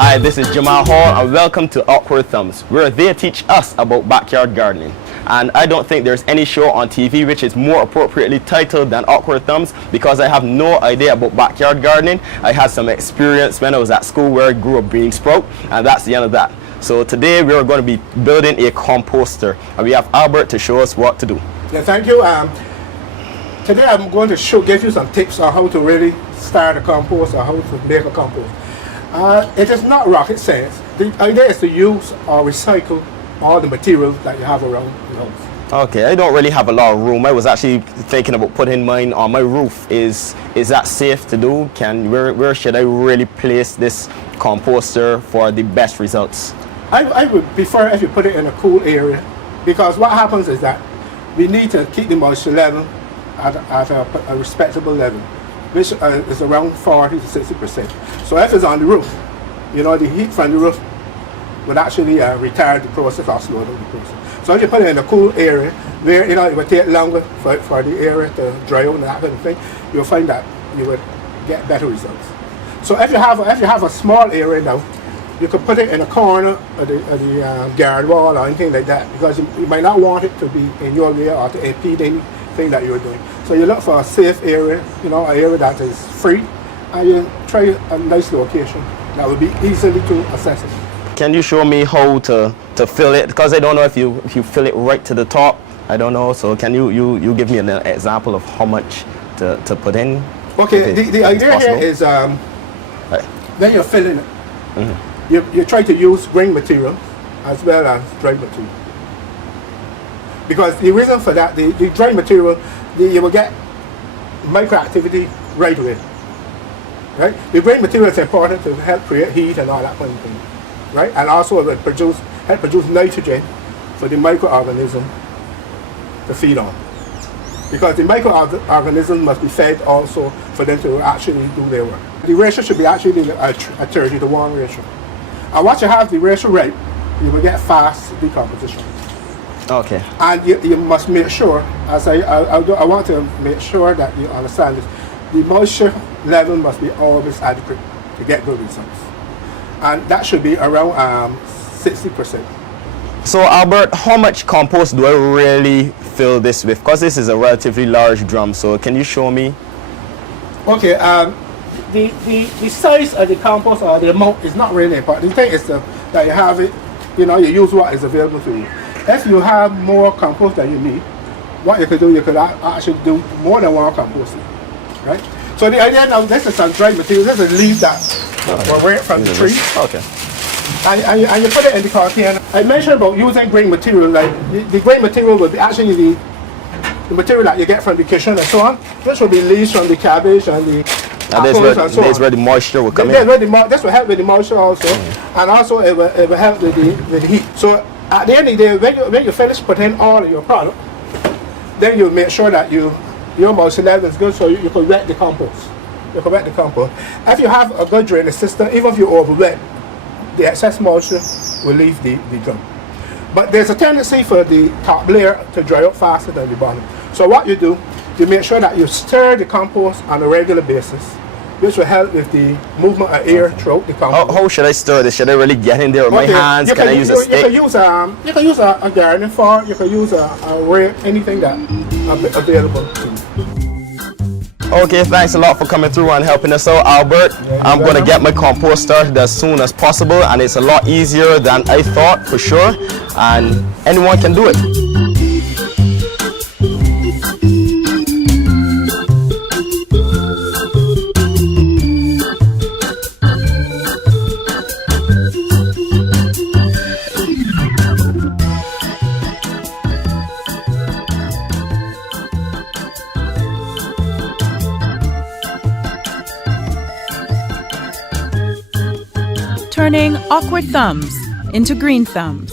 Hi, this is Jamal Hall and welcome to Awkward Thumbs, where they teach us about backyard gardening. And I don't think there's any show on TV which is more appropriately titled than Awkward Thumbs because I have no idea about backyard gardening. I had some experience when I was at school where I grew up being sprout, and that's the end of that. So today we are going to be building a composter, and we have Albert to show us what to do. Yeah, thank you. Today I'm going to give you some tips on how to really start a compost or how to make a compost. It is not rocket science. The idea is to use or recycle all the materials that you have around your house. Okay, I don't really have a lot of room. I was actually thinking about putting mine on my roof. Is that safe to do? Where should I really place this composter for the best results? I would prefer if you put it in a cool area, because what happens is that we need to keep the moisture level at a respectable level, which is around 40 to 60%. So if it's on the roof, the heat from the roof would actually retard the process or slow down the process. So if you put it in a cool area where it would take longer for the area to dry out and that kind of thing, you'll find that you would get better results. So if you have a small area now, you could put it in a corner of the garden wall or anything like that, because you might not want it to be in your way or to impede anything that you're doing. So you look for a safe area, an area that is free, and you try a nice location that would be easily to access it. Can you show me how to fill it? Because I don't know if you fill it right to the top. I don't know. So can you give me an example of how much to put in? Okay, the idea here is when you're filling it, you try to use green material as well as dry material. Because the reason for that, the dry material, you will get microactivity right away. Right? The green material is important to help create heat and all that kind of thing. Right? And also it will help produce nitrogen for the microorganism to feed on. Because the microorganisms must be fed also for them to actually do their work. The ratio should be actually a 30 to 1 ratio. And once you have the ratio right, you will get fast decomposition. Okay. And you must make sure, as I want to make sure that you understand this, the moisture level must be always adequate to get good results. And that should be around 60%. So Albert, how much compost do I really fill this with? Because this is a relatively large drum, so can you show me? Okay, the size of the compost or the amount is not really important. The thing is that you have it, you use what is available to you. If you have more compost than you need, what you could do, you could actually do more than one composting, right? So the idea now, this is some dry material. This is leaves that were ripped from the tree. Okay. And you put it in the container. I mentioned about using green material. Like the green material will be actually the material that you get from the kitchen and so on. This will be leaves from the cabbage and the apples and so on. That's where the moisture will come in. This will help with the moisture also, and also it will help with the heat. So at the end of the day, when you finish putting all of your product, then you make sure that your moisture level is good, so you can wet the compost. You can wet the compost. If you have a good drainage system, even if you overwet, the excess moisture will leave the drum. But there's a tendency for the top layer to dry up faster than the bottom. So what you do, you make sure that you stir the compost on a regular basis, which will help with the movement of air throughout the compost. How should I stir this? Should I really get in there with my hands? Can I use a stick? You can use a gardening fork, you can use a rake, anything that available to you. Okay, thanks a lot for coming through and helping us out, Albert. I'm going to get my compost started as soon as possible, and it's a lot easier than I thought, for sure, and anyone can do it. Turning awkward thumbs into green thumbs.